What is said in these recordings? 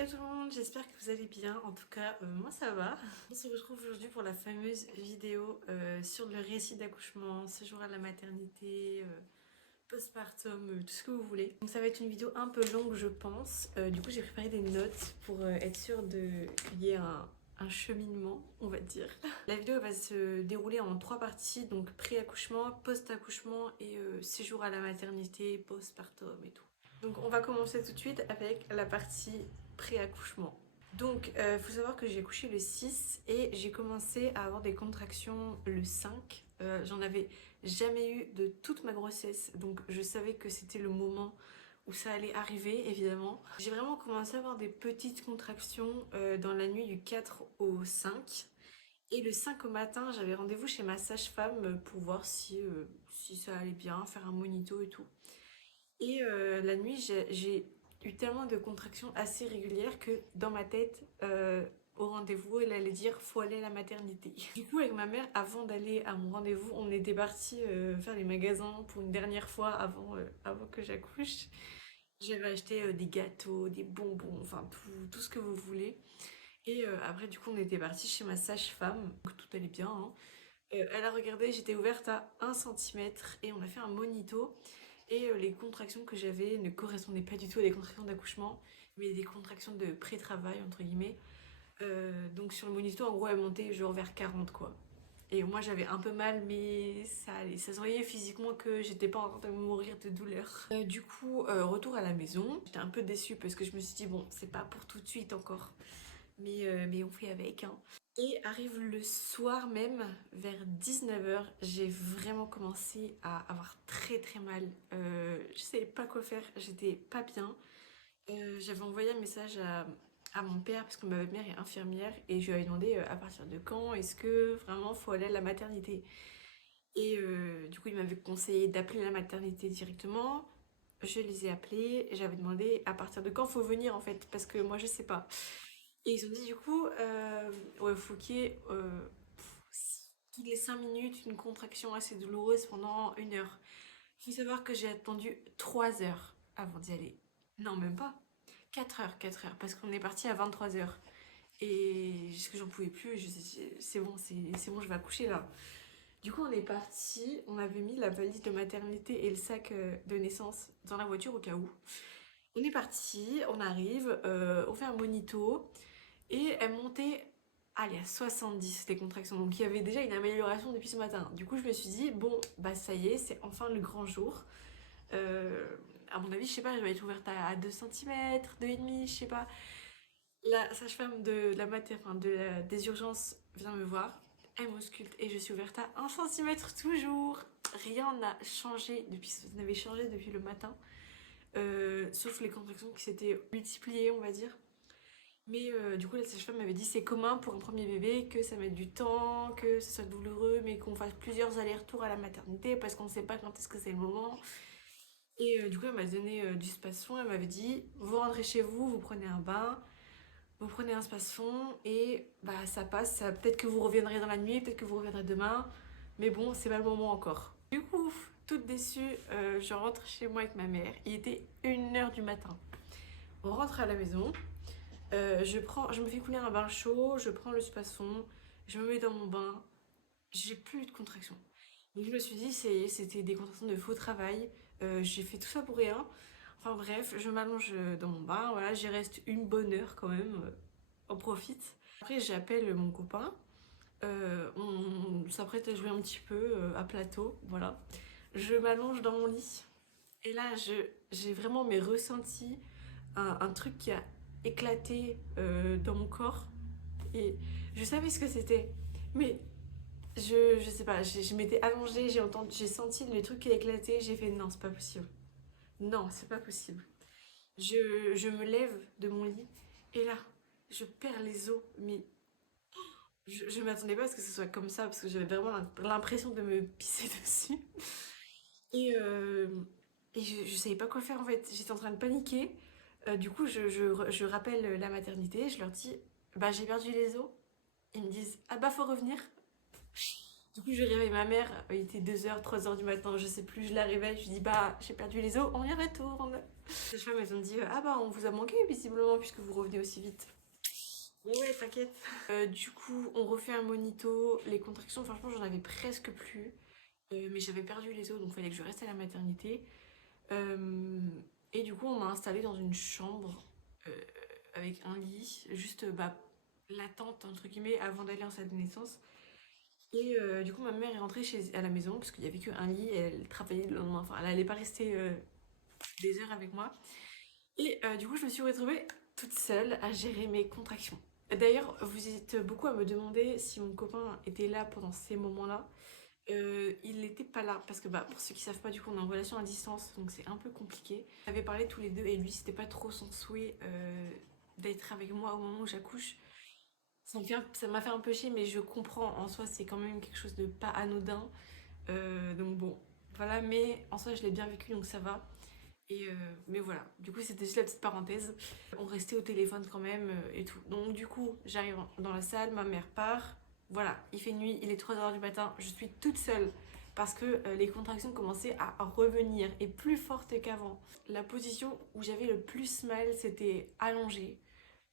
Hello tout le monde, j'espère que vous allez bien. En tout cas, moi ça va. On se retrouve aujourd'hui pour la fameuse vidéo sur le récit d'accouchement, séjour à la maternité, postpartum, tout ce que vous voulez. Donc ça va être une vidéo un peu longue je pense. Du coup j'ai préparé des notes pour être sûre qu'il y ait un cheminement, on va dire. La vidéo va se dérouler en 3 parties, donc pré-accouchement, post-accouchement et séjour à la maternité, postpartum et tout. Donc on va commencer tout de suite avec la partie pré-accouchement. Donc faut savoir que j'ai accouché le 6 et j'ai commencé à avoir des contractions le 5. J'en avais jamais eu de toute ma grossesse, donc je savais que c'était le moment où ça allait arriver évidemment. J'ai vraiment commencé à avoir des petites contractions dans la nuit du 4 au 5. Et le 5 au matin, j'avais rendez-vous chez ma sage-femme pour voir si ça allait bien, faire un monito et tout. Et la nuit, j'ai eu tellement de contractions assez régulières que dans ma tête, au rendez-vous, elle allait dire faut aller à la maternité. Du coup, avec ma mère, avant d'aller à mon rendez-vous, on était parti faire les magasins pour une dernière fois avant que j'accouche. J'avais acheté des gâteaux, des bonbons, enfin tout ce que vous voulez. Et après, du coup, on était parti chez ma sage-femme, donc tout allait bien, hein. Elle a regardé, j'étais ouverte à 1 cm et on a fait un monito. Et les contractions que j'avais ne correspondaient pas du tout à des contractions d'accouchement, mais des contractions de pré-travail, entre guillemets. Donc sur le monito, en gros, elle montait genre vers 40, quoi. Et moi, j'avais un peu mal, mais ça allait. Ça se voyait physiquement que j'étais pas en train de mourir de douleur. Du coup, retour à la maison. J'étais un peu déçue parce que je me suis dit, bon, c'est pas pour tout de suite encore. Mais on fait avec, hein. Et arrive le soir même, vers 19 h, j'ai vraiment commencé à avoir très très mal. Je savais pas quoi faire, j'étais pas bien. J'avais envoyé un message à mon père parce que ma mère est infirmière et je lui avais demandé à partir de quand est-ce que vraiment faut aller à la maternité. Et du coup il m'avait conseillé d'appeler la maternité directement. Je les ai appelés, j'avais demandé à partir de quand faut venir en fait parce que moi je sais pas. Et ils ont dit du coup, ouais, faut qu'il y ait toutes les 5 minutes une contraction assez douloureuse pendant 1 heure. Il faut savoir que j'ai attendu 3 heures avant d'y aller. Non, même pas. 4 heures, parce qu'on est parti à 23 heures. Et jusque j'en pouvais plus, c'est bon, je vais accoucher là. Du coup, on est parti, on avait mis la valise de maternité et le sac de naissance dans la voiture au cas où. On est parti, on arrive, on fait un monito. Et elle montait, allez, à 70 les contractions. Donc il y avait déjà une amélioration depuis ce matin. Du coup, je me suis dit, bon, bah ça y est, c'est enfin le grand jour. À mon avis, je sais pas, je vais être ouverte à 2 cm, 2,5, je sais pas. La sage-femme de la mater, enfin, des urgences vient me voir. Elle m'ausculte et je suis ouverte à 1 cm toujours. Rien n'a changé depuis, ça n'avait changé depuis le matin. Sauf les contractions qui s'étaient multipliées, on va dire. Mais du coup, la sage-femme m'avait dit c'est commun pour un premier bébé que ça mette du temps, que ce soit douloureux, mais qu'on fasse plusieurs allers-retours à la maternité parce qu'on ne sait pas quand est-ce que c'est le moment. Et du coup, elle m'a donné du space-fond. Elle m'avait dit vous rentrez chez vous, vous prenez un bain, vous prenez un space-fond et bah ça passe. Peut-être que vous reviendrez dans la nuit, peut-être que vous reviendrez demain, mais bon, c'est pas le moment encore. Du coup, toute déçue, je rentre chez moi avec ma mère. Il était 1 h du matin. On rentre à la maison. Je me fais couler un bain chaud, je prends le spasson, je me mets dans mon bain, j'ai plus de contractions. Donc je me suis dit c'était des contractions de faux travail, j'ai fait tout ça pour rien. Enfin bref, je m'allonge dans mon bain, voilà, j'y reste une bonne heure quand même, on profite. Après j'appelle mon copain, on s'apprête à jouer un petit peu à plateau, voilà. Je m'allonge dans mon lit et là j'ai vraiment mes ressentis, un truc qui a éclaté dans mon corps et je savais ce que c'était mais je sais pas, je m'étais allongée, j'ai senti le truc qui a éclaté, j'ai fait non c'est pas possible, non c'est pas possible. Je me lève de mon lit et là je perds les os, mais je m'attendais pas à ce que ce soit comme ça parce que j'avais vraiment l'impression de me pisser dessus. Et, je savais pas quoi faire en fait, j'étais en train de paniquer. Du coup, je rappelle la maternité, je leur dis bah j'ai perdu les os. Ils me disent ah bah faut revenir. Du coup, je réveille ma mère, il était 2 h, 3 h du matin, je sais plus, je la réveille, je lui dis bah j'ai perdu les os, on y retourne. Les femmes, elles ont dit ah bah on vous a manqué visiblement puisque vous revenez aussi vite. Ouais, t'inquiète. Du coup, on refait un monito. Les contractions, franchement, j'en avais presque plus. Mais j'avais perdu les os, donc il fallait que je reste à la maternité. Et du coup, on m'a installée dans une chambre euh, avec un lit, juste bah, l'attente, entre guillemets, avant d'aller en salle de naissance. Et du coup, ma mère est rentrée à la maison parce qu'il n'y avait qu'un lit et elle travaillait le lendemain. Enfin, elle n'allait pas rester des heures avec moi. Et du coup, je me suis retrouvée toute seule à gérer mes contractions. D'ailleurs, vous êtes beaucoup à me demander si mon copain était là pendant ces moments-là. Il n'était pas là parce que bah, pour ceux qui savent pas, du coup, on est en relation à distance, donc c'est un peu compliqué. On avait parlé tous les deux et lui, c'était pas trop son souhait d'être avec moi au moment où j'accouche. Ça m'a fait un peu chier, mais je comprends. En soi, c'est quand même quelque chose de pas anodin. Donc bon, voilà. Mais en soi, je l'ai bien vécu, donc ça va. Mais voilà, du coup c'était juste la petite parenthèse. On restait au téléphone quand même et tout. Donc du coup j'arrive dans la salle, ma mère part. Voilà, il fait nuit, il est 3 h du matin, je suis toute seule parce que les contractions commençaient à revenir et plus fortes qu'avant. La position où j'avais le plus mal c'était allongée.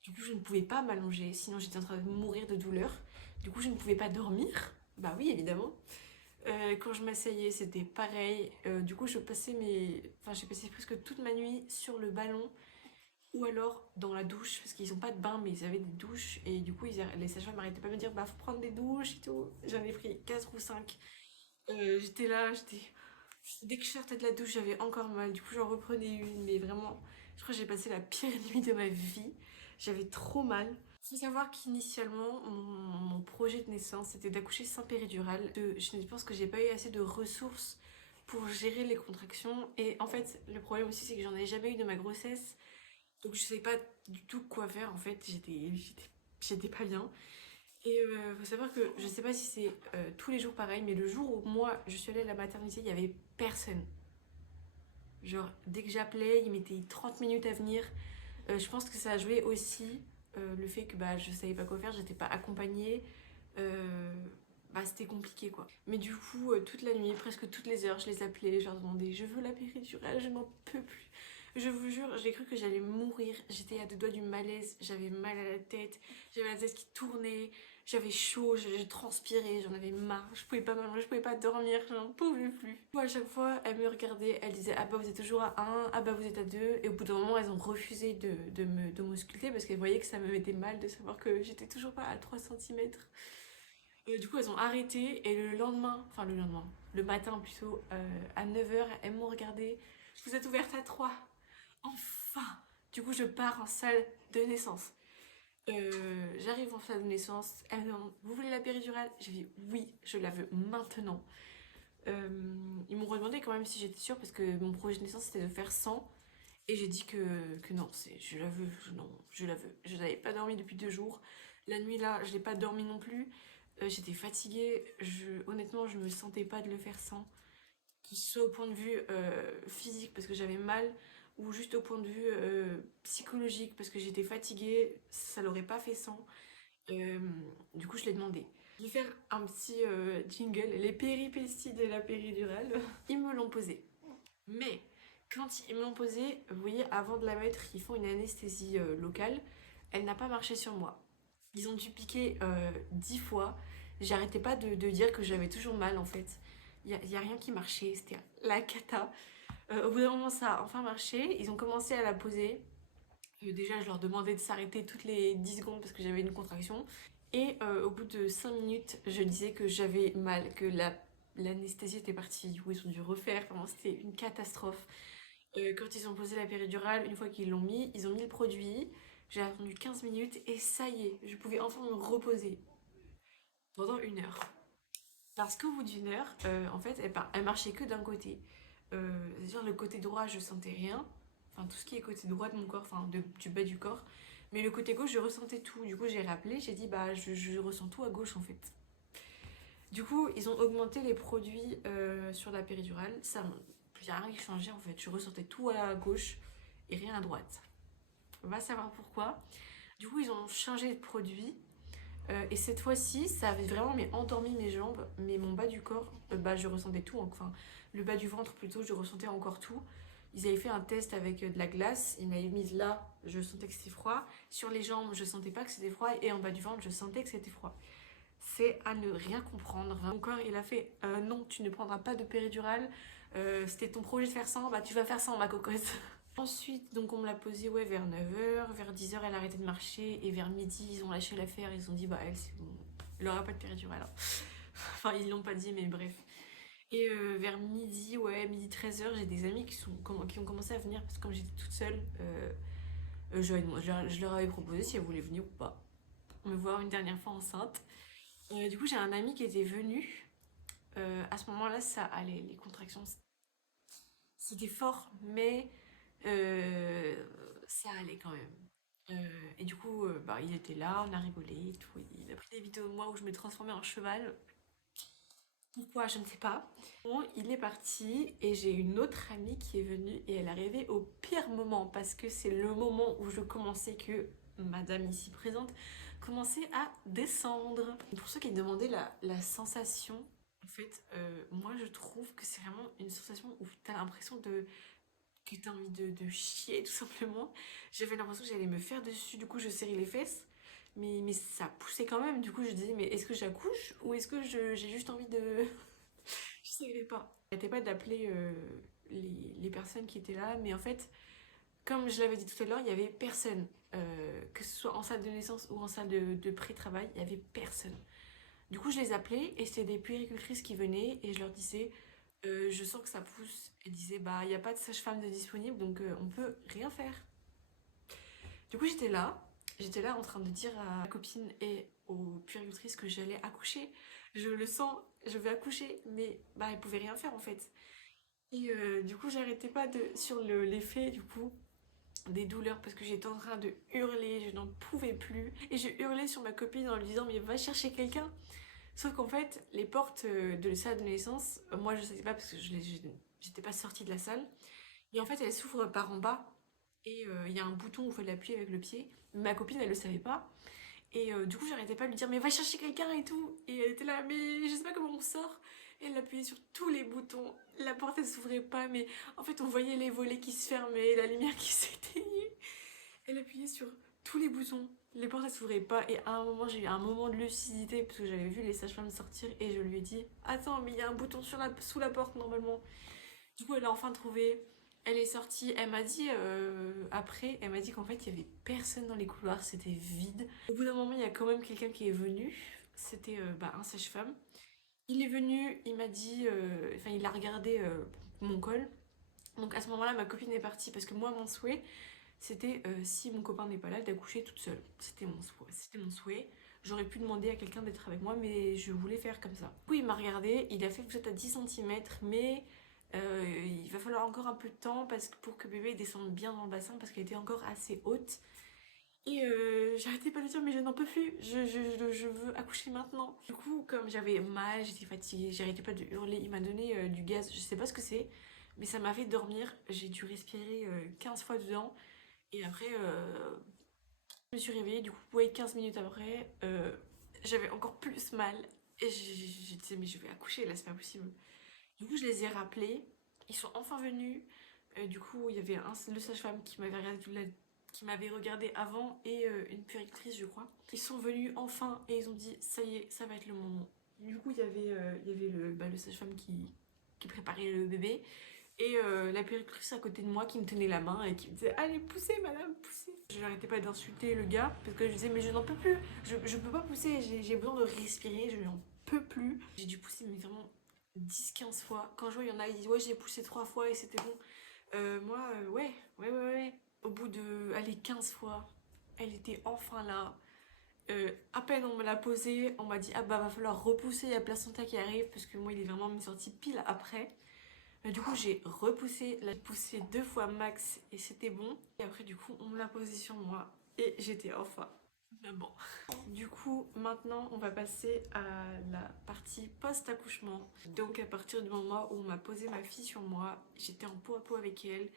Du coup je ne pouvais pas m'allonger, sinon j'étais en train de mourir de douleur. Du coup je ne pouvais pas dormir. Bah oui évidemment. Quand je m'asseyais, c'était pareil. Du coup, j'ai passé presque toute ma nuit sur le ballon ou alors dans la douche parce qu'ils n'ont pas de bain, mais ils avaient des douches et du coup, les sages-femmes m'arrêtaient pas de me dire bah faut prendre des douches et tout. J'en ai pris 4 ou 5. J'étais là, dès que je sortais de la douche, j'avais encore mal. Du coup, j'en reprenais une, mais vraiment, je crois que j'ai passé la pire nuit de ma vie. J'avais trop mal. Il faut savoir qu'initialement, mon projet de naissance, c'était d'accoucher sans péridurale. Je pense que j'ai pas eu assez de ressources pour gérer les contractions. Et en fait, le problème aussi, c'est que j'en ai jamais eu de ma grossesse. Donc je savais pas du tout quoi faire. En fait, j'étais pas bien. Et faut savoir que je sais pas si c'est tous les jours pareil, mais le jour où moi, je suis allée à la maternité, il y avait personne. Genre, dès que j'appelais, il mettait 30 minutes à venir. Je pense que ça a joué aussi le fait que bah, je savais pas quoi faire, j'étais pas accompagnée. Euh, Bah, c'était compliqué quoi. Mais du coup, toute la nuit, presque toutes les heures, je les appelais, je leur demandais je veux la péridurale, je n'en peux plus. Je vous jure, j'ai cru que j'allais mourir. J'étais à deux doigts du malaise, j'avais mal à la tête, j'avais la tête qui tournait, j'avais chaud, je transpirais, j'en avais marre, je pouvais pas manger, je pouvais pas dormir, j'en pouvais plus. Moi, à chaque fois, elle me regardait, elle disait ah bah vous êtes toujours à un, ah bah vous êtes à 2. Et au bout d'un moment, elles ont refusé de m'ausculter parce qu'elles voyaient que ça me mettait mal de savoir que j'étais toujours pas à 3 centimètres. Du coup, elles ont arrêté et le lendemain, enfin le lendemain, le matin plutôt, à 9 h, elles m'ont regardé. Vous êtes ouverte à 3. Enfin. Du coup, je pars en salle de naissance. J'arrive en salle de naissance. Elle me demande vous voulez la péridurale? J'ai dit oui, je la veux maintenant. Ils m'ont redemandé quand même si j'étais sûre parce que mon projet de naissance c'était de faire 100. Et j'ai dit que non, je la veux, non, je la veux. Je n'avais pas dormi depuis 2 jours. La nuit là, je n'ai pas dormi non plus. J'étais fatiguée. Honnêtement, je me sentais pas de le faire sans. Que ce soit au point de vue physique parce que j'avais mal ou juste au point de vue psychologique parce que j'étais fatiguée, ça l'aurait pas fait sans. Euh, du coup, je l'ai demandé. Je vais faire un petit jingle, les péripéties de la péridurale. Ils me l'ont posé. Mais quand ils me l'ont posé, vous voyez, avant de la mettre, ils font une anesthésie locale. Elle n'a pas marché sur moi. Ils ont dû piquer 10 fois. J'arrêtais pas de dire que j'avais toujours mal en fait. Y a rien qui marchait, c'était la cata. Au bout d'un moment, ça a enfin marché. Ils ont commencé à la poser. Déjà, je leur demandais de s'arrêter toutes les 10 secondes parce que j'avais une contraction. Et au bout de 5 minutes, je disais que j'avais mal, que l'anesthésie était partie. Du coup, ils ont dû refaire. Vraiment, c'était une catastrophe. Quand ils ont posé la péridurale, une fois qu'ils l'ont mis, ils ont mis le produit. J'ai attendu 15 minutes et ça y est, je pouvais enfin me reposer pendant 1 heure. Parce qu'au bout d'une heure, en fait, elle marchait que d'un côté. C'est-à-dire le côté droit, je sentais rien. Enfin, tout ce qui est côté droit de mon corps, enfin du bas du corps. Mais le côté gauche, je ressentais tout. Du coup, j'ai rappelé, j'ai dit, bah, je ressens tout à gauche en fait. Du coup, ils ont augmenté les produits sur la péridurale. Ça, il n'y a rien qui changeait en fait. Je ressentais tout à gauche et rien à droite. On va savoir pourquoi. Du coup, ils ont changé de produit. Et cette fois-ci, ça avait vraiment endormi mes jambes, mais mon bas du corps, bah, je ressentais tout. Enfin, le bas du ventre plutôt, je ressentais encore tout. Ils avaient fait un test avec de la glace, ils m'avaient mise là, je sentais que c'était froid. Sur les jambes, je sentais pas que c'était froid. Et en bas du ventre, je sentais que c'était froid. C'est à ne rien comprendre. Mon corps, il a fait non, tu ne prendras pas de péridurale. C'était ton projet de faire ça, bah tu vas faire ça, ma cocotte. Ensuite, donc on me l'a posé ouais, vers 9h, vers 10h elle a arrêté de marcher et vers midi ils ont lâché l'affaire, ils ont dit bah elle c'est bon, elle aura pas de péridurale. Hein. Enfin ils l'ont pas dit mais bref. Et vers midi, ouais, midi 13h, j'ai des amis qui ont commencé à venir parce que comme j'étais toute seule, je leur avais proposé si elles voulaient venir ou pas, me voir une dernière fois enceinte. Du coup j'ai un ami qui était venu. À ce moment-là ça allait, les contractions c'était fort mais euh, ça allait quand même. Et du coup, bah, il était là, on a rigolé et tout. Il a pris des vidéos de moi où je me transformais en cheval. Pourquoi, je ne sais pas. Bon, il est parti et j'ai une autre amie qui est venue et elle est arrivée au pire moment parce que c'est le moment où je commençais que madame ici présente commençait à descendre. Pour ceux qui demandaient la sensation, en fait, moi je trouve que c'est vraiment une sensation où tu as l'impression que t'as envie de chier tout simplement. J'avais l'impression que j'allais me faire dessus, du coup je serrais les fesses. Mais ça poussait quand même, du coup je disais mais est-ce que j'accouche ou est-ce que j'ai juste envie de... Je savais pas. J'arrêtais pas d'appeler les personnes qui étaient là, mais en fait, comme je l'avais dit tout à l'heure, il y avait personne. Que ce soit en salle de naissance ou en salle de pré-travail, il y avait personne. Du coup, je les appelais et c'était des puéricultrices qui venaient et je leur disais je sens que ça pousse. Elles disaient bah il n'y a pas de sage-femme de disponible donc on peut rien faire. Du coup, j'étais là en train de dire à ma copine et aux puéricultrices que j'allais accoucher. Je le sens, je vais accoucher, mais bah elles pouvaient rien faire en fait. Et du coup, j'arrêtais pas sur l'effet du coup des douleurs parce que j'étais en train de hurler, je n'en pouvais plus. Et je hurlais sur ma copine en lui disant mais va chercher quelqu'un. Sauf qu'en fait, les portes de la salle de naissance, moi je savais pas parce que j'étais pas sortie de la salle. Et en fait, elles s'ouvrent par en bas et il y a un bouton où il faut l'appuyer avec le pied. Ma copine, elle le savait pas. Et du coup, j'arrêtais pas de lui dire mais va chercher quelqu'un et tout. Et elle était là mais je sais pas comment on sort. Et elle appuyait sur tous les boutons. La porte elle s'ouvrait pas, mais en fait on voyait les volets qui se fermaient, la lumière qui s'éteignait. Elle appuyait sur tous les boutons. Les portes elles s'ouvraient pas et à un moment j'ai eu un moment de lucidité parce que j'avais vu les sages-femmes sortir et je lui ai dit attends mais il y a un bouton sous la porte normalement. Du coup elle a enfin trouvé. Elle est sortie, elle m'a dit après, elle m'a dit qu'en fait il y avait personne dans les couloirs, c'était vide. Au bout d'un moment il y a quand même quelqu'un qui est venu, c'était bah, un sage-femme. Il est venu, il m'a dit, enfin il a regardé mon col. Donc à ce moment-là ma copine est partie parce que moi mon souhait c'était si mon copain n'est pas là, d'accoucher toute seule. C'était mon souhait. C'était mon souhait. J'aurais pu demander à quelqu'un d'être avec moi, mais je voulais faire comme ça. Du coup, il m'a regardé, il a fait vous êtes à 10 centimètres, mais il va falloir encore un peu de temps pour que bébé descende bien dans le bassin parce qu'elle était encore assez haute. Et j'arrêtais pas de dire mais je n'en peux plus, je veux accoucher maintenant. Du coup, comme j'avais mal, j'étais fatiguée, j'arrêtais pas de hurler, il m'a donné du gaz, je sais pas ce que c'est, mais ça m'a fait dormir. J'ai dû respirer 15 fois dedans. Et après, je me suis réveillée, du coup, ouais, 15 minutes après, j'avais encore plus mal. Et j'ai dit, mais je vais accoucher, là, c'est pas possible. Du coup, je les ai rappelés. Ils sont enfin venus. Du coup, il y avait le sage-femme qui m'avait regardé avant et une puéricultrice, je crois. Ils sont venus enfin et ils ont dit, ça y est, ça va être le moment. Du coup, il y avait le sage-femme qui préparait le bébé. Et la puéricultrice à côté de moi qui me tenait la main et qui me disait allez poussez madame, poussez. Je n'arrêtais pas d'insulter le gars parce que je disais mais je n'en peux plus, je peux pas pousser, j'ai besoin de respirer, je n'en peux plus. J'ai dû pousser mais vraiment 10 15 fois. Quand je vois il y en a, ils disent ouais j'ai poussé 3 fois et c'était bon. Moi ouais. Au bout de allez 15 fois, elle était enfin là. À peine on me l'a posée, on m'a dit ah bah va falloir repousser, il y a placenta qui arrive parce que moi il est vraiment sorti pile après. Du coup, j'ai repoussé, la poussé 2 fois max et c'était bon. Et après, du coup, on me l'a posé sur moi et j'étais enfin maman. Du coup, maintenant, on va passer à la partie post-accouchement. Donc, à partir du moment où on m'a posé ma fille sur moi, j'étais en peau à peau avec elle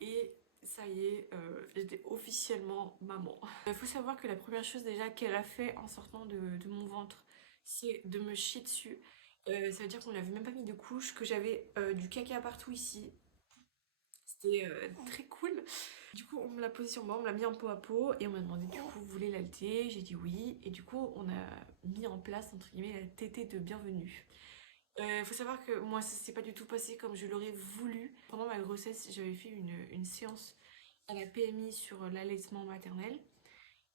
et ça y est, j'étais officiellement maman. Il faut savoir que la première chose déjà qu'elle a fait en sortant de mon ventre, c'est de me chier dessus. Ça veut dire qu'on n'avait même pas mis de couche, que j'avais du caca partout ici. C'était très cool. Du coup, on me l'a posé sur moi, on me l'a mis en pot à pot et on m'a demandé du coup, vous voulez l'allaiter? J'ai dit oui. Et du coup, on a mis en place, entre guillemets, la tétée de bienvenue. Faut savoir que moi, ça s'est pas du tout passé comme je l'aurais voulu. Pendant ma grossesse, j'avais fait une séance à la PMI sur l'allaitement maternel.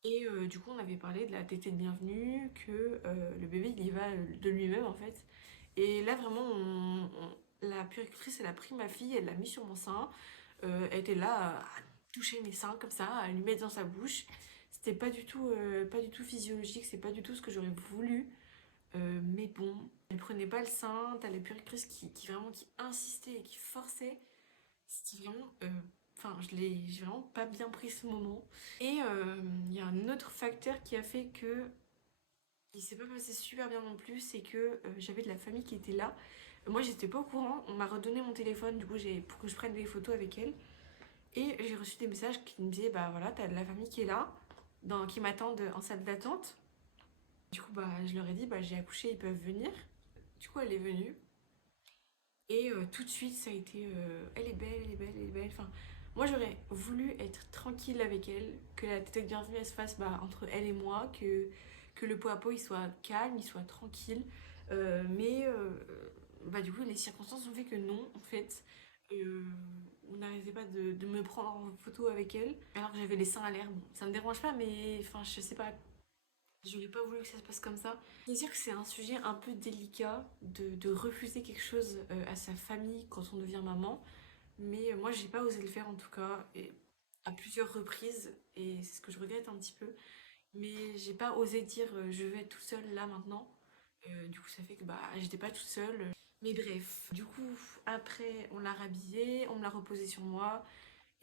Et du coup, on avait parlé de la tétée de bienvenue, que le bébé, il y va de lui-même en fait. Et là, vraiment, la puéricultrice, elle a pris ma fille, elle l'a mise sur mon sein. Elle était là à toucher mes seins comme ça, à lui mettre dans sa bouche. C'était pas du tout physiologique, c'est pas du tout ce que j'aurais voulu. Mais bon, elle prenait pas le sein, t'as les puéricultrices qui vraiment qui insistaient et qui forçaient. C'était vraiment. Enfin, j'ai vraiment pas bien pris ce moment. Et il y a un autre facteur qui a fait que il s'est pas passé super bien non plus, c'est que j'avais de la famille qui était là. Moi, j'étais pas au courant. On m'a redonné mon téléphone, du coup, pour que je prenne des photos avec elle. Et j'ai reçu des messages qui me disaient, bah voilà, t'as de la famille qui est là, qui m'attendent en salle d'attente. Du coup, bah, je leur ai dit, bah, j'ai accouché, ils peuvent venir. Du coup, elle est venue. Et tout de suite, ça a été, elle est belle, elle est belle, elle est belle. Enfin, moi, j'aurais voulu être tranquille avec elle, que la tête de bienvenue, elle se fasse bah, entre elle et moi, que le pot à pot, il soit calme, il soit tranquille. Mais bah, du coup, les circonstances ont fait que non, en fait. Euh, on n'arrêtait pas de me prendre en photo avec elle, alors que j'avais les seins à l'air. Bon, ça me dérange pas, mais enfin, je sais pas, j'aurais pas voulu que ça se passe comme ça. C'est sûr que c'est un sujet un peu délicat de refuser quelque chose à sa famille quand on devient maman. Mais moi, j'ai pas osé le faire en tout cas, et à plusieurs reprises. Et c'est ce que je regrette un petit peu. Mais j'ai pas osé dire je vais être toute seule là maintenant. Du coup, ça fait que bah, j'étais pas toute seule. Mais bref, du coup, après, on l'a rhabillée, on me l'a reposée sur moi.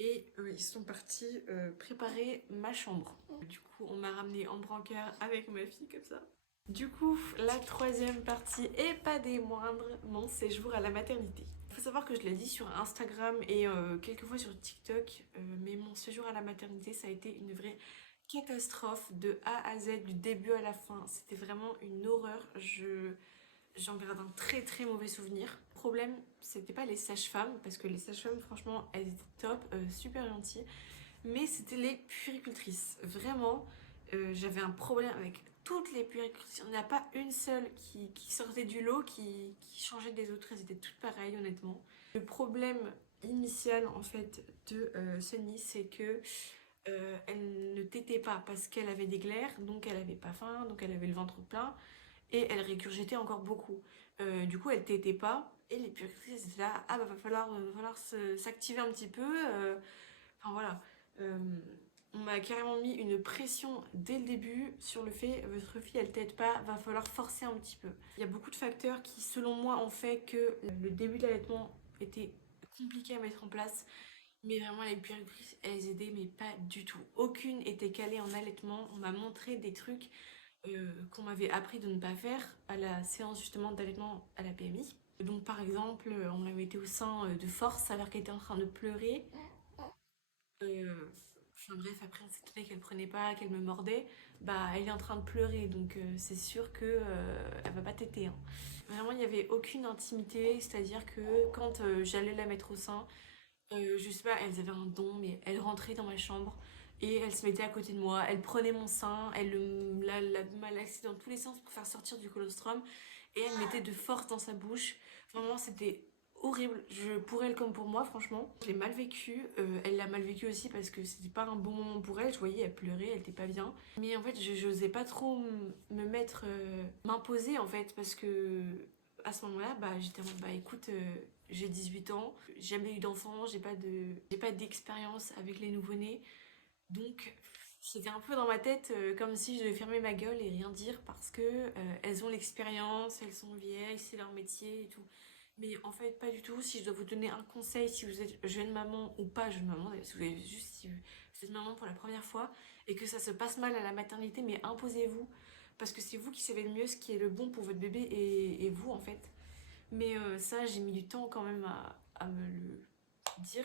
Et ils sont partis préparer ma chambre. Du coup, on m'a ramené en brancard avec ma fille comme ça. Du coup, la troisième partie, et pas des moindres, mon séjour à la maternité. Il faut savoir que je l'ai dit sur Instagram et quelques fois sur TikTok, mais mon séjour à la maternité, ça a été une vraie catastrophe de A à Z, du début à la fin. C'était vraiment une horreur. J'en garde un très très mauvais souvenir. Le problème, c'était pas les sages-femmes, parce que les sages-femmes, franchement, elles étaient top, super gentilles, mais c'était les puéricultrices. Vraiment, j'avais un problème avec toutes les puéricultrices. Il n'y en a pas une seule qui sortait du lot, qui changeait des autres. Elles étaient toutes pareilles, honnêtement. Le problème initial, en fait, de Sunny, c'est que elle ne tétait pas parce qu'elle avait des glaires, donc elle avait pas faim, donc elle avait le ventre plein et elle régurgitait encore beaucoup. Du coup, elle tétait pas et les puéricultrices étaient là, ah bah va falloir s'activer un petit peu. Enfin voilà. Euh, on m'a carrément mis une pression dès le début sur le fait votre fille elle tète pas, va falloir forcer un petit peu. Il y a beaucoup de facteurs qui selon moi ont fait que le début de l'allaitement était compliqué à mettre en place. Mais vraiment, les puéricultrices, elles aidaient, mais pas du tout. Aucune était calée en allaitement. On m'a montré des trucs qu'on m'avait appris de ne pas faire à la séance justement d'allaitement à la PMI. Donc par exemple, on la mettait au sein de force alors qu'elle était en train de pleurer. Enfin bref, après on s'étonnait qu'elle prenait pas, qu'elle me mordait. Bah elle est en train de pleurer, donc c'est sûr que elle va pas téter, hein. Vraiment, il n'y avait aucune intimité, c'est-à-dire que quand j'allais la mettre au sein, je sais pas, elles avaient un don, mais elles rentraient dans ma chambre et elles se mettaient à côté de moi, elles prenaient mon sein, elles la malaxaient dans tous les sens pour faire sortir du colostrum et elles mettaient de force dans sa bouche. Vraiment, c'était horrible. Pour elle comme pour moi, franchement. Je l'ai mal vécu. Elle l'a mal vécu aussi parce que c'était pas un bon moment pour elle. Je voyais, elle pleurait, elle était pas bien. Mais en fait, je n'osais pas trop me mettre, m'imposer en fait parce que à ce moment-là, bah, j'étais en mode, bah écoute, j'ai 18 ans, j'ai jamais eu d'enfant, j'ai pas d'expérience avec les nouveau-nés. Donc, c'était un peu dans ma tête comme si je devais fermer ma gueule et rien dire parce que elles ont l'expérience, elles sont vieilles, c'est leur métier et tout. Mais en fait, pas du tout. Si je dois vous donner un conseil, si vous êtes jeune maman ou pas jeune maman, si vous êtes juste si vous êtes maman pour la première fois et que ça se passe mal à la maternité, mais imposez-vous parce que c'est vous qui savez le mieux ce qui est le bon pour votre bébé et vous en fait. Mais ça, j'ai mis du temps quand même à me le dire.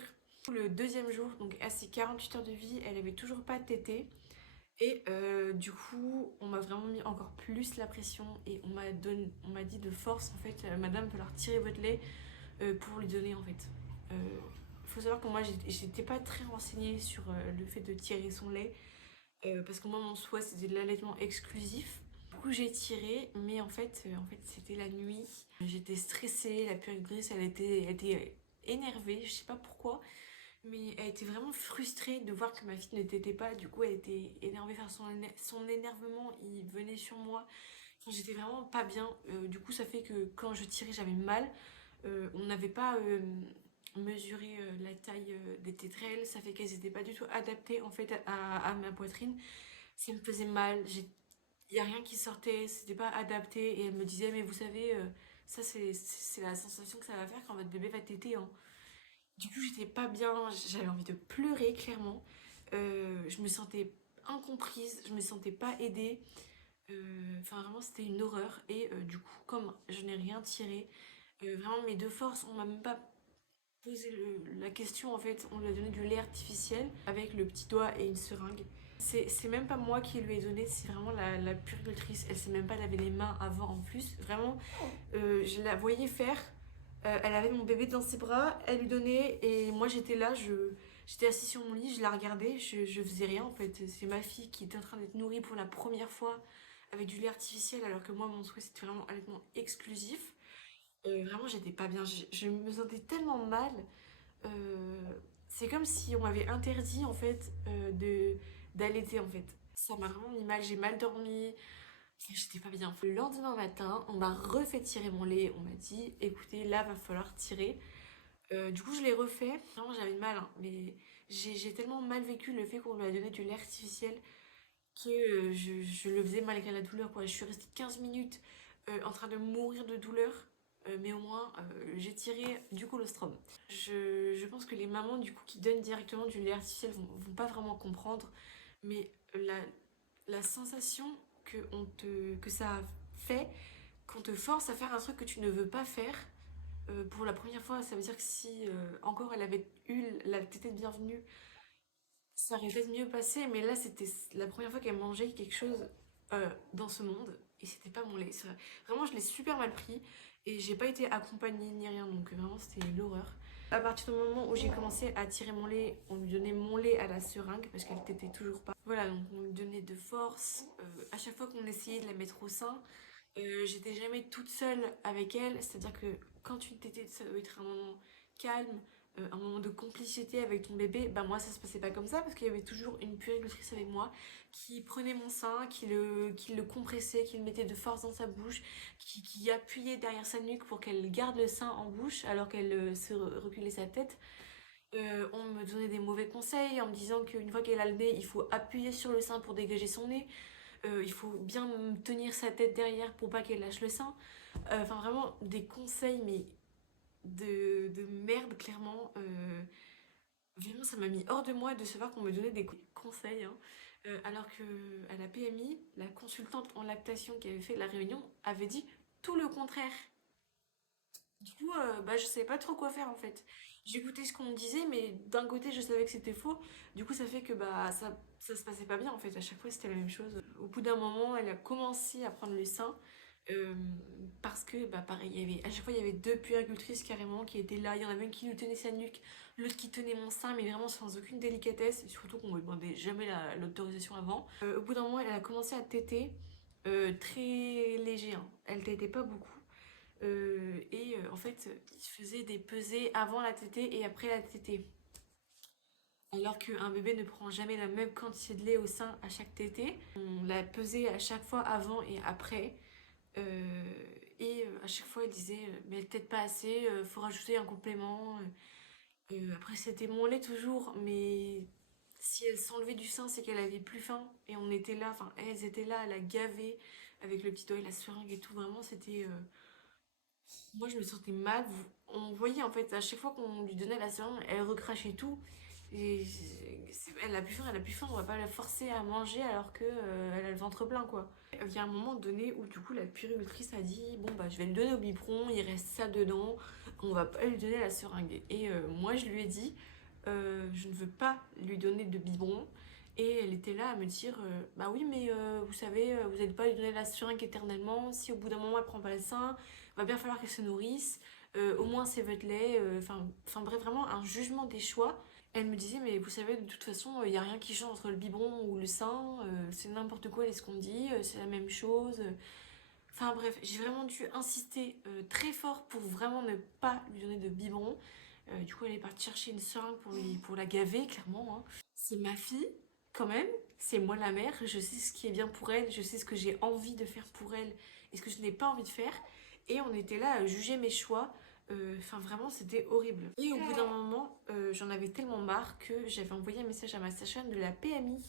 Le deuxième jour, donc à ses 48 heures de vie, elle avait toujours pas tété. Et du coup, on m'a vraiment mis encore plus la pression et on m'a dit de force en fait, madame, il va falloir tirer votre lait pour lui donner en fait. faut savoir que moi j'étais pas très renseignée sur le fait de tirer son lait. Parce que moi mon souhait c'était de l'allaitement exclusif. Du coup j'ai tiré, mais en fait c'était la nuit. J'étais stressée, la puéricultrice elle était énervée, je sais pas pourquoi. Mais elle était vraiment frustrée de voir que ma fille ne t'était pas. Du coup, elle était énervée. Enfin, son énervement, il venait sur moi. Enfin, j'étais vraiment pas bien. Du coup, ça fait que quand je tirais, j'avais mal. On n'avait pas mesuré la taille des tétrelles. Ça fait qu'elles n'étaient pas du tout adaptées en fait à ma poitrine. Ça me faisait mal. Il n'y a rien qui sortait. C'était pas adapté. Et elle me disait, mais vous savez, ça c'est la sensation que ça va faire quand votre bébé va téter, hein. Du coup, j'étais pas bien, j'avais envie de pleurer clairement. Je me sentais incomprise, je me sentais pas aidée. Enfin, vraiment, c'était une horreur. Et du coup, comme je n'ai rien tiré, vraiment mes deux forces, on m'a même pas posé la question en fait. On lui a donné du lait artificiel avec le petit doigt et une seringue. C'est même pas moi qui lui ai donné, c'est vraiment la puricultrice. Elle s'est même pas lavé les mains avant en plus. Vraiment, je la voyais faire. Elle avait mon bébé dans ses bras, elle lui donnait et moi j'étais là, j'étais assise sur mon lit, je la regardais, je faisais rien en fait. C'est ma fille qui était en train d'être nourrie pour la première fois avec du lait artificiel alors que moi mon souhait c'était vraiment allaitement exclusif. Vraiment j'étais pas bien, je me sentais tellement mal. C'est comme si on m'avait interdit en fait d'allaiter en fait. Ça m'a vraiment mis mal, j'ai mal dormi, j'étais pas bien. Le lendemain matin, on m'a refait tirer mon lait. On m'a dit, écoutez, là, va falloir tirer. Du coup, je l'ai refait. Vraiment, j'avais mal, hein, mais j'ai tellement mal vécu le fait qu'on lui a donné du lait artificiel que je le faisais malgré la douleur, quoi. Je suis restée 15 minutes en train de mourir de douleur. Mais au moins, j'ai tiré du colostrum. Je pense que les mamans, du coup, qui donnent directement du lait artificiel vont pas vraiment comprendre. Mais la sensation que ça fait, qu'on te force à faire un truc que tu ne veux pas faire pour la première fois, ça veut dire que si encore elle avait eu la tétée de bienvenue, ça aurait peut-être mieux passé, mais là c'était la première fois qu'elle mangeait quelque chose dans ce monde et c'était pas mon lait. Vraiment, je l'ai super mal pris et j'ai pas été accompagnée ni rien, donc vraiment c'était l'horreur. À partir du moment où j'ai commencé à tirer mon lait, on lui donnait mon lait à la seringue parce qu'elle tétait toujours pas. Voilà, donc on lui donnait de force. À chaque fois qu'on essayait de la mettre au sein, j'étais jamais toute seule avec elle. C'est-à-dire que quand tu tétais, ça doit être un moment calme, un moment de complicité avec ton bébé. Bah moi, ça se passait pas comme ça parce qu'il y avait toujours une puéricultrice avec moi qui prenait mon sein, qui le compressait, qui le mettait de force dans sa bouche, qui appuyait derrière sa nuque pour qu'elle garde le sein en bouche alors qu'elle se reculait sa tête. On me donnait des mauvais conseils en me disant qu'une fois qu'elle a le nez, il faut appuyer sur le sein pour dégager son nez. Il faut bien tenir sa tête derrière pour pas qu'elle lâche le sein. Enfin, vraiment des conseils, mais de merde, clairement. Vraiment, ça m'a mis hors de moi de savoir qu'on me donnait des conseils, hein. Alors que à la PMI, la consultante en lactation qui avait fait la réunion avait dit tout le contraire. Du coup, bah, je savais pas trop quoi faire en fait. J'écoutais ce qu'on me disait, mais d'un côté, je savais que c'était faux. Du coup, ça fait que bah, ça se passait pas bien en fait. À chaque fois, c'était la même chose. Au bout d'un moment, elle a commencé à prendre le sein. euh, Parce que, bah, pareil, à chaque fois, il y avait deux puéricultrices carrément qui étaient là. Il y en avait une qui lui tenait sa nuque, l'autre qui tenait mon sein, mais vraiment sans aucune délicatesse. Et surtout qu'on me demandait jamais l'autorisation avant. Au bout d'un moment, elle a commencé à téter, très léger, hein. Elle tétait pas beaucoup. En fait, il faisait des pesées avant la tétée et après la tétée. Alors qu'un bébé ne prend jamais la même quantité de lait au sein à chaque tétée. On l'a pesé à chaque fois avant et après. À chaque fois, il disait mais elle tète pas assez, faut rajouter un complément. Après, c'était mon lait toujours, mais si elle s'enlevait du sein, c'est qu'elle avait plus faim. Et on était là, enfin, elles étaient là à la gaver avec le petit doigt et la seringue et tout. Vraiment, c'était. Moi, je me sentais mal. On voyait en fait, à chaque fois qu'on lui donnait la seringue, elle recrachait tout. Et elle a plus faim, elle a plus faim, on va pas la forcer à manger alors que elle a le ventre plein, quoi. Il y a un moment donné où du coup la puéricultrice a dit bon bah je vais le donner au biberon, il reste ça dedans, on va pas lui donner la seringue. Et moi je lui ai dit je ne veux pas lui donner de biberon. Et elle était là à me dire bah oui mais vous savez vous n'allez pas lui donner la seringue éternellement, si au bout d'un moment elle prend pas le sein, va bien falloir qu'elle se nourrisse. au moins c'est votre lait, enfin bref, vraiment un jugement des choix. Elle me disait, mais vous savez, de toute façon, il n'y a rien qui change entre le biberon ou le sein, c'est n'importe quoi ce qu'on dit, c'est la même chose. Enfin bref, j'ai vraiment dû insister très fort pour vraiment ne pas lui donner de biberon. Du coup, elle est partie chercher une seringue pour la gaver, clairement, hein. C'est ma fille, quand même, c'est moi la mère, je sais ce qui est bien pour elle, je sais ce que j'ai envie de faire pour elle et ce que je n'ai pas envie de faire. Et on était là à juger mes choix. Enfin, vraiment, c'était horrible. Et au bout d'un moment, j'en avais tellement marre que j'avais envoyé un message à ma sage-femme de la PMI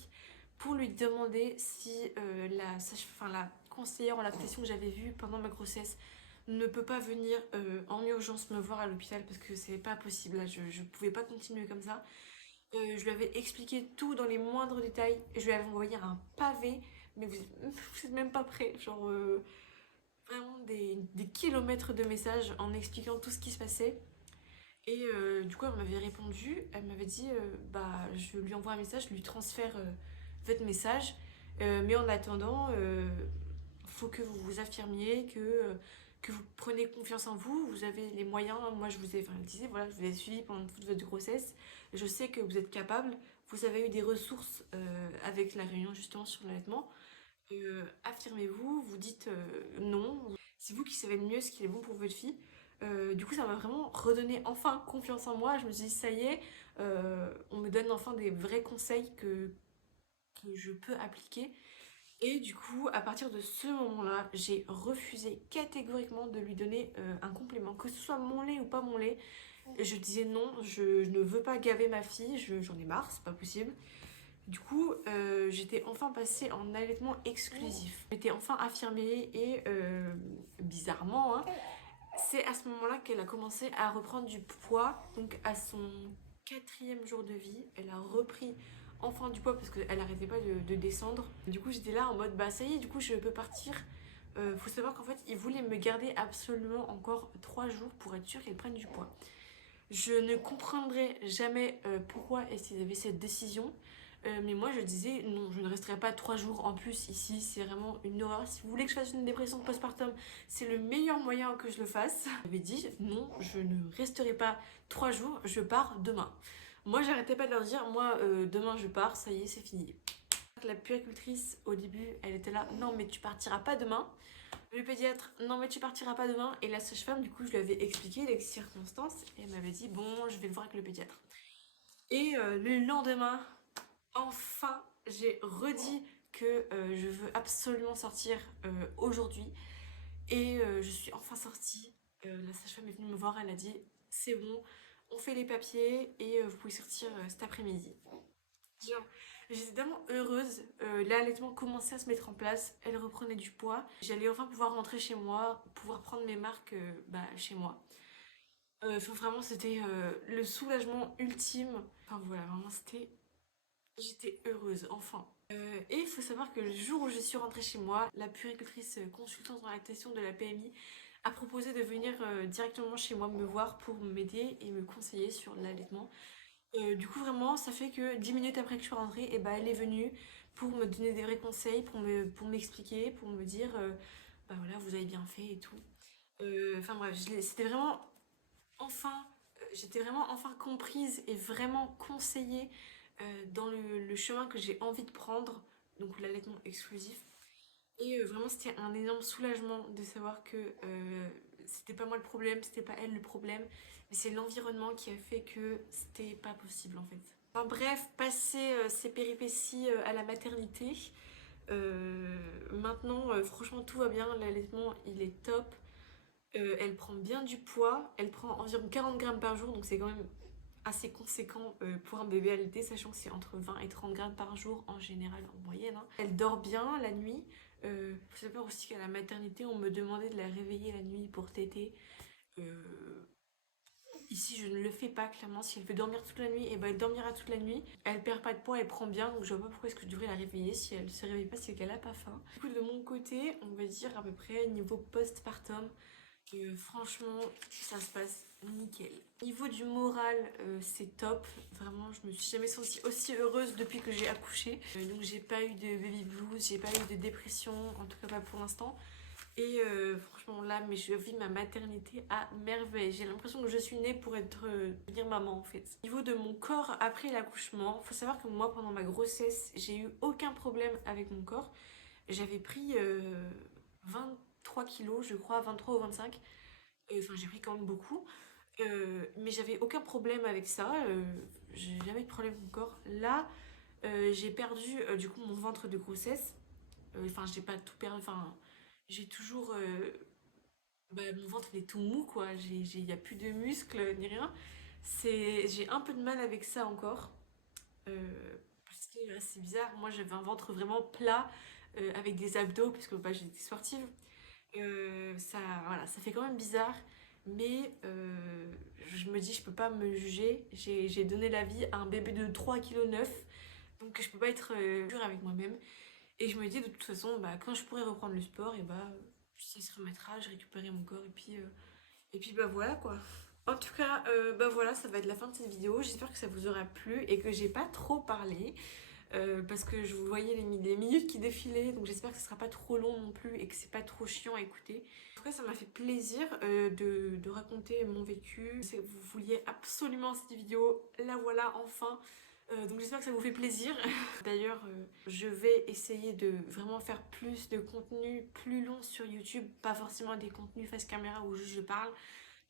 pour lui demander si la conseillère en lactation que j'avais vue pendant ma grossesse ne peut pas venir en urgence me voir à l'hôpital parce que c'est pas possible. Là, je pouvais pas continuer comme ça. Je lui avais expliqué tout dans les moindres détails. Je lui avais envoyé un pavé, mais vous êtes même pas prêts. Genre, vraiment des kilomètres de messages en expliquant tout ce qui se passait. Et du coup, elle m'avait répondu. Elle m'avait dit bah, je lui envoie un message, je lui transfère votre message. Mais en attendant, faut que vous vous affirmiez, que vous prenez confiance en vous, vous avez les moyens. Moi, je vous ai, enfin, elle disait, voilà, je vous ai suivi pendant toute votre grossesse. Je sais que vous êtes capable. Vous avez eu des ressources avec la réunion justement sur l'allaitement. Affirmez-vous, vous dites non. C'est vous qui savez le mieux ce qui est bon pour votre fille. Du coup, ça m'a vraiment redonné enfin confiance en moi. Je me suis dit, ça y est, on me donne enfin des vrais conseils que je peux appliquer. Et du coup, à partir de ce moment-là, j'ai refusé catégoriquement de lui donner un complément, que ce soit mon lait ou pas mon lait. Je disais non, je ne veux pas gaver ma fille, j'en ai marre, c'est pas possible. Du coup, j'étais enfin passée en allaitement exclusif. J'étais enfin affirmée et bizarrement, hein, c'est à ce moment-là qu'elle a commencé à reprendre du poids. Donc à son 4e jour de vie, elle a repris enfin du poids parce qu'elle n'arrêtait pas de descendre. Du coup, j'étais là en mode bah ça y est, du coup je peux partir. Faut savoir qu'en fait, ils voulaient me garder absolument encore 3 jours pour être sûr qu'elle prenne du poids. Je ne comprendrai jamais pourquoi est-ce qu'ils avaient cette décision. Mais moi je disais non, je ne resterai pas 3 jours en plus ici, c'est vraiment une horreur. Si vous voulez que je fasse une dépression postpartum, c'est le meilleur moyen que je le fasse. J'avais dit non, je ne resterai pas 3 jours, je pars demain. Moi j'arrêtais pas de leur dire, moi demain je pars, ça y est, c'est fini. La puéricultrice au début, elle était là, non mais tu partiras pas demain. Le pédiatre, non mais tu partiras pas demain. Et la sage-femme, du coup, je lui avais expliqué les circonstances et elle m'avait dit, bon, je vais le voir avec le pédiatre. Et le lendemain, enfin, j'ai redit que je veux absolument sortir aujourd'hui. Et je suis enfin sortie. La sage-femme est venue me voir, elle a dit, c'est bon, on fait les papiers et vous pouvez sortir cet après-midi. Genre, j'étais tellement heureuse. L'allaitement commençait à se mettre en place. Elle reprenait du poids. J'allais enfin pouvoir rentrer chez moi, pouvoir prendre mes marques chez moi. Enfin, vraiment, c'était le soulagement ultime. Enfin voilà, vraiment, c'était. J'étais heureuse, enfin. Et il faut savoir que le jour où je suis rentrée chez moi, la puéricultrice consultante en lactation de la PMI a proposé de venir directement chez moi me voir pour m'aider et me conseiller sur l'allaitement. Du coup, vraiment, ça fait que 10 minutes après que je suis rentrée, et bah, elle est venue pour me donner des vrais conseils, pour m'expliquer, pour me dire bah voilà, vous avez bien fait et tout. Enfin bref, c'était vraiment enfin, j'étais vraiment enfin comprise et vraiment conseillée dans le chemin que j'ai envie de prendre, donc l'allaitement exclusif. Et vraiment, c'était un énorme soulagement de savoir que c'était pas moi le problème, c'était pas elle le problème, mais c'est l'environnement qui a fait que c'était pas possible en fait. Enfin bref, passer ces péripéties à la maternité, maintenant franchement tout va bien, l'allaitement il est top. Elle prend bien du poids, elle prend environ 40 grammes par jour, donc c'est quand même assez conséquent pour un bébé allaité, sachant que c'est entre 20 et 30 grammes par jour en général, en moyenne, hein. Elle dort bien la nuit. Faut savoir aussi qu'à la maternité, on me demandait de la réveiller la nuit pour téter. Ici, je ne le fais pas, clairement. Si elle veut dormir toute la nuit, et ben elle dormira toute la nuit. Elle perd pas de poids, elle prend bien, donc je vois pas pourquoi est-ce que je devrais la réveiller. Si elle se réveille pas, c'est qu'elle a pas faim. Du coup, de mon côté, on va dire à peu près niveau postpartum, franchement, ça se passe nickel. Niveau du moral, c'est top. Vraiment, je me suis jamais sentie aussi heureuse depuis que j'ai accouché. Donc j'ai pas eu de baby blues, j'ai pas eu de dépression, en tout cas pas pour l'instant. Et franchement là, mais je vis ma maternité à merveille. J'ai l'impression que je suis née pour être devenir maman en fait. Au niveau de mon corps après l'accouchement, faut savoir que moi pendant ma grossesse, j'ai eu aucun problème avec mon corps. J'avais pris 23 kilos, je crois, 23 ou 25. Enfin, j'ai pris quand même beaucoup. Mais j'avais aucun problème avec ça. J'ai jamais eu de problème avec mon corps. Là, j'ai perdu du coup mon ventre de grossesse. Enfin, j'ai pas tout perdu. Enfin, j'ai toujours. Mon ventre il est tout mou quoi. Il y a plus de muscles ni rien. J'ai un peu de mal avec ça encore. Parce que c'est bizarre. Moi, j'avais un ventre vraiment plat avec des abdos parce que bah, j'étais sportive. Ça, voilà, ça fait quand même bizarre. Mais je me dis, je peux pas me juger. J'ai donné la vie à un bébé de 3,9 kg. Donc je peux pas être dure avec moi-même. Et je me dis, de toute façon, bah, quand je pourrai reprendre le sport, et bah, ça se remettra, je récupérerai mon corps. Et puis bah voilà quoi. En tout cas, bah voilà, ça va être la fin de cette vidéo. J'espère que ça vous aura plu et que j'ai pas trop parlé. Parce que je vous voyais les minutes qui défilaient, donc j'espère que ce sera pas trop long non plus et que c'est pas trop chiant à écouter. En tout cas, ça m'a fait plaisir de raconter mon vécu. C'est que vous vouliez absolument cette vidéo, la voilà enfin. Donc j'espère que ça vous fait plaisir. D'ailleurs, je vais essayer de vraiment faire plus de contenu plus long sur YouTube, pas forcément des contenus face caméra où juste je parle,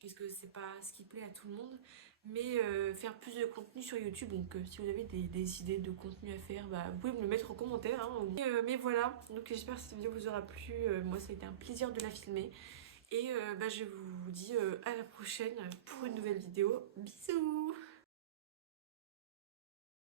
parce que c'est pas ce qui plaît à tout le monde, mais faire plus de contenu sur YouTube. Donc si vous avez des idées de contenu à faire, bah, vous pouvez me le mettre en commentaire, hein. Mais voilà, donc j'espère que cette vidéo vous aura plu. Moi ça a été un plaisir de la filmer. Et bah, je vous dis à la prochaine pour une nouvelle vidéo. Bisous!